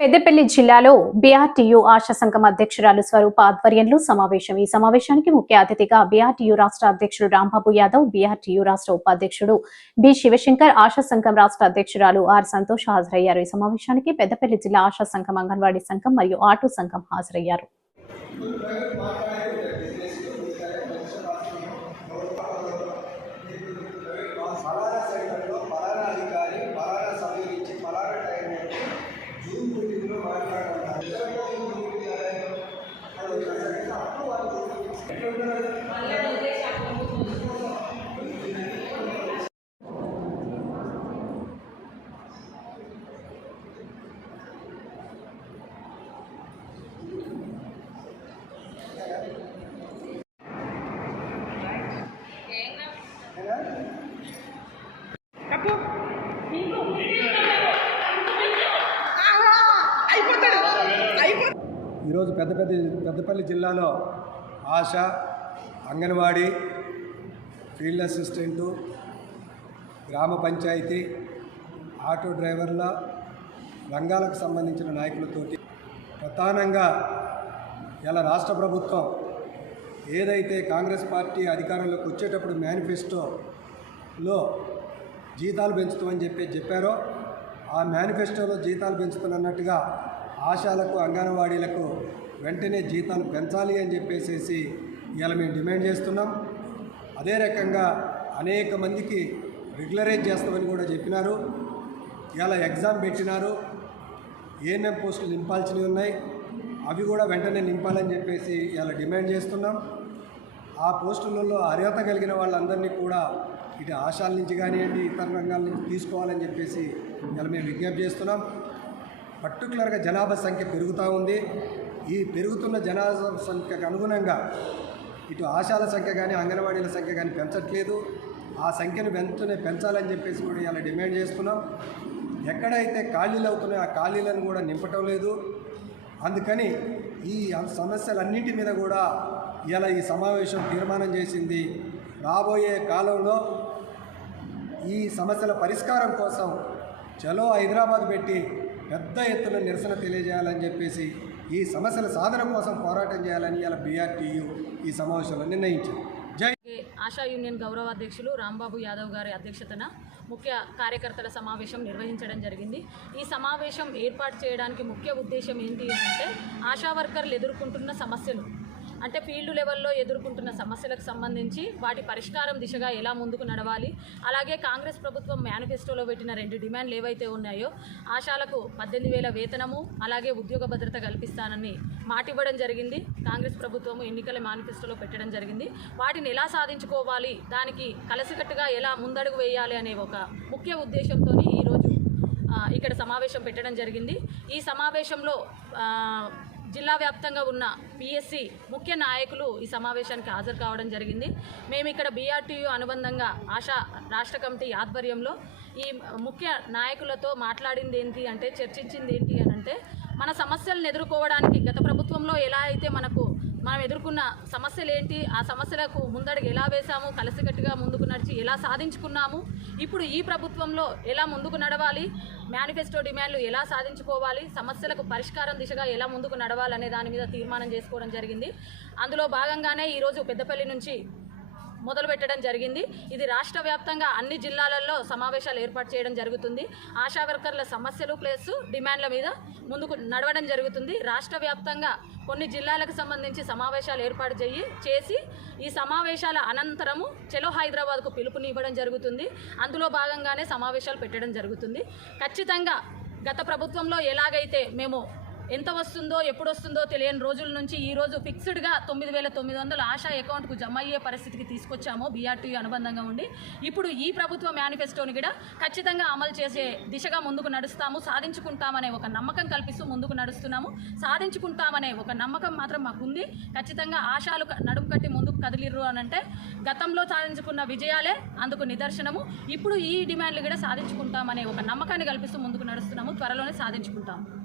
పెద్దపల్లి జిల్లాలో బీఆర్టీయూ ఆశా సంఘం అధ్యక్షురాలు స్వరూప ఆధ్వర్యంలో సమావేశం. ఈ సమావేశానికి ముఖ్య అతిథిగా బీఆర్టీయూ రాష్ట్ర అధ్యక్షుడు రాంబాబు యాదవ్ బీఆర్టీయూ రాష్ట్ర ఉపాధ్యక్షుడు బి శివశంకర్ ఆశా సంఘం రాష్ట్ర అధ్యక్షురాలు ఆర్ సంతోష్ హాజరయ్యారు. ఈ సమావేశానికి పెద్దపల్లి జిల్లా ఆశా సంఘం అంగన్వాడీ సంఘం మరియు ఆటో సంఘం హాజరయ్యారు. ఈరోజు పెద్దపల్లి పెద్దపల్లి జిల్లాలో ఆశ అంగన్వాడీ ఫీల్డ్ అసిస్టెంటు గ్రామ పంచాయతీ ఆటో డ్రైవర్ల రంగాలకు సంబంధించిన నాయకులతోటి ప్రధానంగా ఇలా రాష్ట్ర ప్రభుత్వం ఏదైతే కాంగ్రెస్ పార్టీ అధికారంలోకి వచ్చేటప్పుడు మేనిఫెస్టోలో జీతాలు పెంచుతామని చెప్పి చెప్పారో ఆ మేనిఫెస్టోలో జీతాలు పెంచుతున్నట్టుగా ఆశాలకు అంగన్వాడీలకు వెంటనే జీతాలు పెంచాలి అని చెప్పేసి ఇలా మేము డిమాండ్ చేస్తున్నాం. అదే రకంగా అనేక మందికి రెగ్యులరైజ్ చేస్తామని కూడా చెప్పినారు. ఇలా ఎగ్జామ్ పెట్టినారు. ఏఎన్ఎం పోస్టులు నింపాల్సినవి ఉన్నాయి. అవి కూడా వెంటనే నింపాలని చెప్పేసి ఇలా డిమాండ్ చేస్తున్నాం. ఆ పోస్టులలో అర్హత కలిగిన వాళ్ళందరినీ కూడా ఇటు ఆశాల నుంచి కానివ్వండి ఇతర రంగాల నుంచి తీసుకోవాలని చెప్పేసి ఇలా మేము విజ్ఞప్తి చేస్తున్నాం. పర్టికులర్గా జనాభా సంఖ్య పెరుగుతూ ఉంది. ఈ పెరుగుతున్న జనాభా సంఖ్యకు అనుగుణంగా ఇటు ఆశాల సంఖ్య కానీ అంగన్వాడీల సంఖ్య కానీ పెంచట్లేదు. ఆ సంఖ్యను వెంటనే పెంచాలని చెప్పేసి కూడా ఇలా డిమాండ్ చేస్తున్నాం. ఎక్కడైతే ఖాళీలు అవుతున్నాయో ఆ ఖాళీలను కూడా నింపటం లేదు. అందుకని ఈ సమస్యలన్నింటి మీద కూడా ఇలా ఈ సమావేశం తీర్మానం చేసింది. రాబోయే కాలంలో ఈ సమస్యల పరిష్కారం కోసం చలో హైదరాబాద్ పెట్టి పెద్ద ఎత్తున నిరసన తెలియజేయాలని చెప్పేసి ఈ సమస్యల సాధన కోసం పోరాటం చేయాలని ఇలా బీఆర్టీయు ఈ సమావేశంలో నిర్ణయించింది జై ఆశా యూనియన్ గౌరవ అధ్యక్షులు రాంబాబు యాదవ్ గారి అధ్యక్షతన ముఖ్య కార్యకర్తల సమావేశం నిర్వహించడం జరిగింది. ఈ సమావేశం ఏర్పాటు చేయడానికి ముఖ్య ఉద్దేశం ఏంటి అంటే ఆశా వర్కర్లు ఎదుర్కొంటున్న సమస్యలు. అంటే ఫీల్డ్ లెవెల్లో ఎదుర్కొంటున్న సమస్యలకు సంబంధించి వాటి పరిష్కారం దిశగా ఎలా ముందుకు నడవాలి? అలాగే కాంగ్రెస్ ప్రభుత్వం మేనిఫెస్టోలో పెట్టిన రెండు డిమాండ్లు ఏవైతే ఉన్నాయో ఆశాలకు పద్దెనిమిది వేల వేతనము అలాగే ఉద్యోగ భద్రత కల్పిస్తానని మాటివ్వడం జరిగింది. కాంగ్రెస్ ప్రభుత్వం ఎన్నికల మేనిఫెస్టోలో పెట్టడం జరిగింది. వాటిని ఎలా సాధించుకోవాలి? దానికి కలసికట్టుగా ఎలా ముందడుగు వేయాలి అనే ఒక ముఖ్య ఉద్దేశంతో ఈరోజు ఇక్కడ సమావేశం పెట్టడం జరిగింది. ఈ సమావేశంలో జిల్లా వ్యాప్తంగా ఉన్న పిఎస్సి ముఖ్య నాయకులు ఈ సమావేశానికి హాజరు కావడం జరిగింది. మేము ఇక్కడ బీఆర్టీయూ అనుబంధంగా ఆశా రాష్ట్ర కమిటీ ఆధ్వర్యంలో ఈ ముఖ్య నాయకులతో మాట్లాడింది ఏంటి అంటే చర్చించింది ఏంటి అని అంటే మన సమస్యలను ఎదుర్కోవడానికి గత ప్రభుత్వంలో ఎలా అయితే మనకు మనం ఎదుర్కొన్న సమస్యలు ఏంటి ఆ సమస్యలకు ముందడుగు ఎలా వేశాము? కలిసికట్టుగా ముందుకు నడిచి ఎలా సాధించుకున్నాము? ఇప్పుడు ఈ ప్రభుత్వంలో ఎలా ముందుకు నడవాలి? మేనిఫెస్టో డిమాండ్లు ఎలా సాధించుకోవాలి? సమస్యలకు పరిష్కారం దిశగా ఎలా ముందుకు నడవాలనే దాని మీద తీర్మానం చేసుకోవడం జరిగింది. అందులో భాగంగానే ఈరోజు పెద్దపల్లి నుంచి మొదలు పెట్టడం జరిగింది. ఇది రాష్ట్ర వ్యాప్తంగా అన్ని జిల్లాలలో సమావేశాలు ఏర్పాటు చేయడం జరుగుతుంది. ఆశా వర్కర్ల సమస్యలు ప్లస్ డిమాండ్ల మీద ముందుకు నడవడం జరుగుతుంది. రాష్ట్ర వ్యాప్తంగా కొన్ని జిల్లాలకు సంబంధించి సమావేశాలు ఏర్పాటు చేయి చేసి ఈ సమావేశాల అనంతరము చెలో హైదరాబాద్కు పిలుపునివ్వడం జరుగుతుంది. అందులో భాగంగానే సమావేశాలు పెట్టడం జరుగుతుంది. ఖచ్చితంగా గత ప్రభుత్వంలో ఎలాగైతే మేము ఎంత వస్తుందో ఎప్పుడు వస్తుందో తెలియని రోజుల నుంచి ఈ రోజు ఫిక్స్డ్గా తొమ్మిది వేల తొమ్మిది వందల ఆశా అకౌంట్కు జమ అయ్యే పరిస్థితికి తీసుకొచ్చామో. బీఆర్టీ అనుబంధంగా ఉండి. ఇప్పుడు ఈ ప్రభుత్వ మేనిఫెస్టోని కూడా ఖచ్చితంగా అమలు చేసే దిశగా ముందుకు నడుస్తాము. సాధించుకుంటామనే ఒక నమ్మకం కల్పిస్తూ ముందుకు నడుస్తున్నాము. సాధించుకుంటామనే ఒక నమ్మకం మాత్రం మాకుంది. ఖచ్చితంగా ఆశాలు నడుము కట్టి ముందుకు కదిలిర్రు అని అంటే గతంలో సాధించుకున్న విజయాలే అందుకు నిదర్శనము. ఇప్పుడు ఈ డిమాండ్లు కూడా సాధించుకుంటామనే ఒక నమ్మకాన్ని కల్పిస్తూ ముందుకు నడుస్తున్నాము. త్వరలోనే సాధించుకుంటాము.